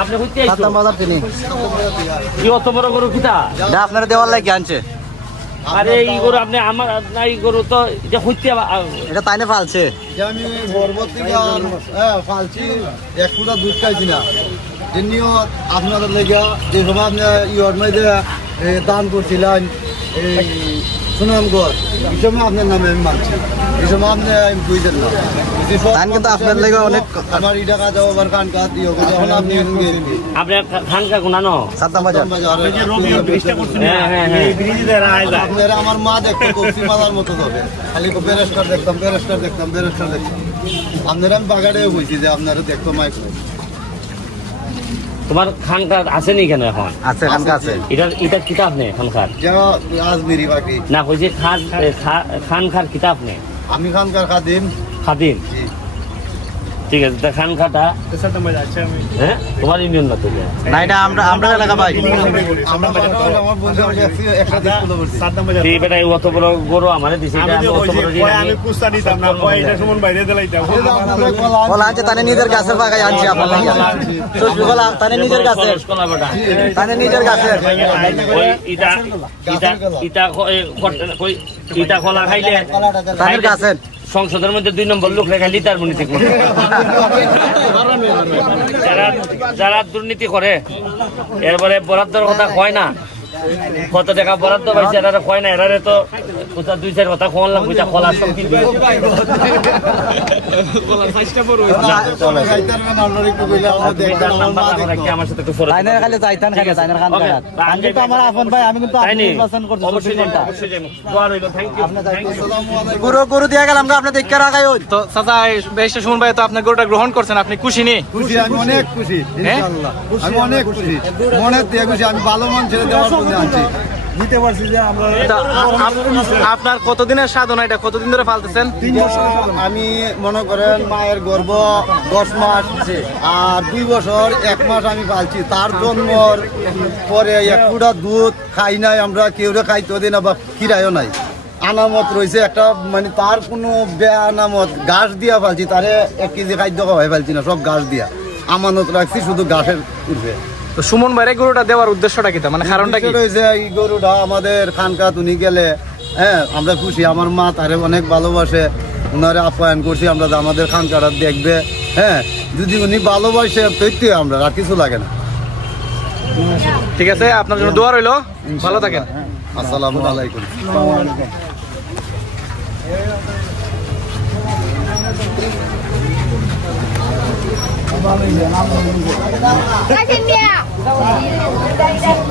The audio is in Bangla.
আপনি হইতে আইছো সাতটা বাজার তিনি কি অত বড় গরু কিতা না আপনারা দেওয়ার লাগে আনছে আরে এই গরু আপনি আমার না এই গরু তো যে হইতে এটা তাইনে ফালছে আমি পরবর্তী ফালছি এক ফুটা দুধ খাইছি না এমনিও আপনাদের লেগে যে সময় আপনি ইয়র মধ্যে দান করছিলেন এই সুনামগড় এই সময় আপনার নামে আমি মানছি এই সময় আপনি বুঝতেন না দান কিন্তু আপনার লেগে অনেক আমার ই টাকা যাবো আমার কান কাজ দিও এখন আপনি আপনার খানকা গুনানো সাতটা বাজার আপনারা আমার মা দেখতে কফি মালার মতো হবে খালি বেরেস্টার দেখতাম আপনারা আমি বাগাড়ে বলছি যে আপনারা দেখতো মাইক তোমার খানকা আছে নি কেন এখন আছে খানকা আছে এটা কিতাব নেই খানকার আজমেরি বাকি না কইছে খানকার কিতাব নেই আমি খানকার খাদিম খাদিম ঠিক আছে তা খানকাটা হ্যাঁ তোমার ইউনিয়ন না তো না এটা আমরা এলাকা ভাই এই বেটা অত বড় গরু আমারে দিছে এটা অত বড় বলা আছে তানে নিজের গাছের বাগায় আনছি আপনার লাগে বলা তানে নিজের গাছের তানে নিজের গাছের ইটা খোলা খাইলে তানের গাছের সংসদের মধ্যে 2 নম্বর লোক রেখা লিটার মনি থেকে যারা দুর্নীতি করে এরপরে বরাদ্দর কথা কয় না কত টাকা বরাদ্দ পাইছে এরা কয় না এরারে তো কোথা 2-4 কথা কোনলাম কইতা খোলার শক্তি দিয়ে আমার সাথে একটু ফরক তাইনের খালি যাইতান খালি তাইনের খান কাটা আমি কিন্তু আমার আপন ভাই আমি কিন্তু আপনি নির্বাচন করতে অবশ্যই দোয়া রইল থ্যাংক ইউ গরু দিয়ে গেলাম আপনি দেখে রাখাই ওই তো চাচা বেশ শুন ভাই তো আপনার গরুটা গ্রহণ করছেন আপনি খুশি নি খুশি আমি অনেক খুশি ইনশাআল্লাহ আমি অনেক খুশি মনে দিয়ে খুশি আমি ভালো মন ছেড়ে দেওয়ার জন্য আছি বুঝতে পারছি যে আমরা আপনার কতদিনের সাধনা এটা কতদিন ধরে ফালতেছেন 3 বছর আমি মনে করেন মায়ের গর্ভ 10 মাস আর 2 বছর 1 মাস আমি পালছি তার জন্মর পরে এক ফুটা দুধ খাই নাই আমরা কেউ খাইতে দিই না বা কিরায়ও নাই আনামত রয়েছে একটা মানে তার কোনো বেআনামত ঘাস দিয়া ফালছি তারে 1 কেজি খাদ্য খাওয়াই ফেলছি না সব ঘাস দিয়া আমানত রাখছি শুধু ঘাসের উঠবে তো সুমন ভাইরে গরুটা দেওয়ার উদ্দেশ্যটা কি মানে কারণটা কি রয়েছে এই গরুটা আমাদের খানকা তুনি গেলে হ্যাঁ আমরা খুশি আমার মা তারে অনেক ভালোবাসে ওনারে আপ্যায়ন করছি আমরা আমাদের খানকাটা দেখবে হ্যাঁ যদি উনি ভালোবাসে তৈরি আমরা আর কিছু লাগে না ঠিক আছে আপনার জন্য দোয়া রইলো ভালো থাকেন আসসালামু আলাইকুম Cái gì nè?